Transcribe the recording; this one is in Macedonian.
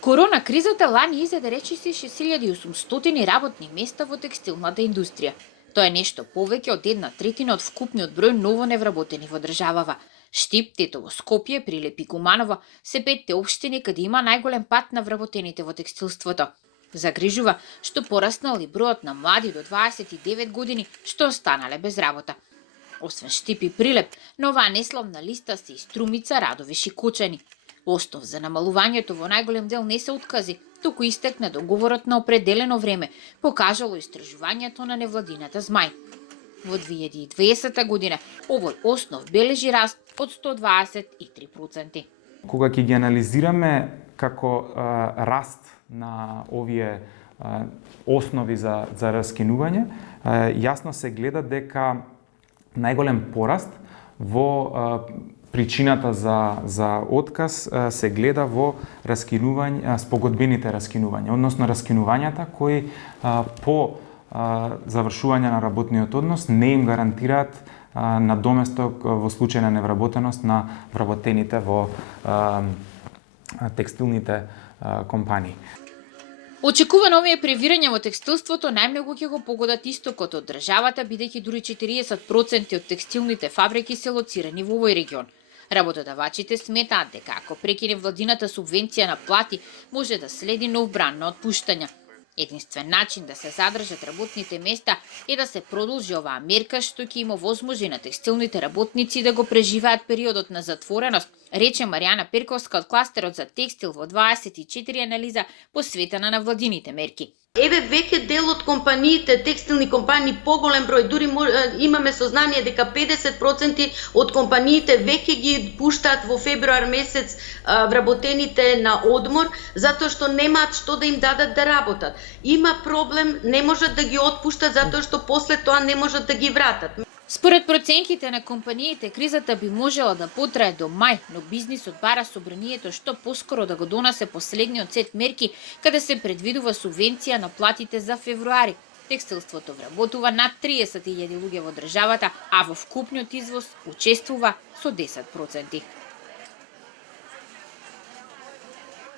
Корона кризата лани изеде речиси 6800 работни места во текстилната индустрија. Тоа е нешто повеќе од 1/3 од вкупниот број ново невработени во државава. Штип, Тетово, Скопје, Прилеп и Куманово се петте општини каде има најголем пат на вработените во текстилството. Загрижува што пораснал и бројот на млади до 29 години што останале без работа. Освен Штип и Прилеп, на оваа неславна листа се и Струмица, Радовиш и Кочани. Остов за намалувањето во најголем дел не се откази, туку истекна договорот на определено време, покажало истражувањето на невладината Змај. Во 2020 година овој основ бележи раст од 123%. Кога ќе ги анализираме како раст на овие основи за раскинување, јасно се гледа дека најголем пораст во причината за отказ се гледа во спогодбените раскинувања, односно раскинувањата кои по завршување на работниот однос не им гарантираат надоместок во случај на невработеност на вработените во текстилните компании. Очекувано овие превирања во текстилството најмногу ќе го погодат истокот од државата, бидејќи дури 40% од текстилните фабрики се лоцирани во овој регион. Работодавачите сметаат дека ако прекине владината субвенција на плати, може да следи нов бран на отпуштања. Единствен начин да се задржат работните места е да се продолжи оваа мерка што ќе им овозможи на текстилните работници да го преживеат периодот на затвореност, рече Маријана Перковска од кластерот за текстил во 24 анализа посветена на владините мерки. Еве веќе дел од компаниите, текстилни компании, поголем број, дури имаме сознание дека 50% од компаниите веќе ги пуштаат во февруар месец вработените на одмор, затоа што немаат што да им дадат да работат. Има проблем, не можат да ги отпуштат затоа што после тоа не можат да ги вратат. Според проценките на компаниите, кризата би можела да потрае до мај, но бизнисот бара собранието што поскоро да го донесе последниот сет мерки, каде се предвидува субвенција на платите за февруари. Текстилството вработува над 30.000 луѓе во државата, а во вкупниот извоз учествува со 10%.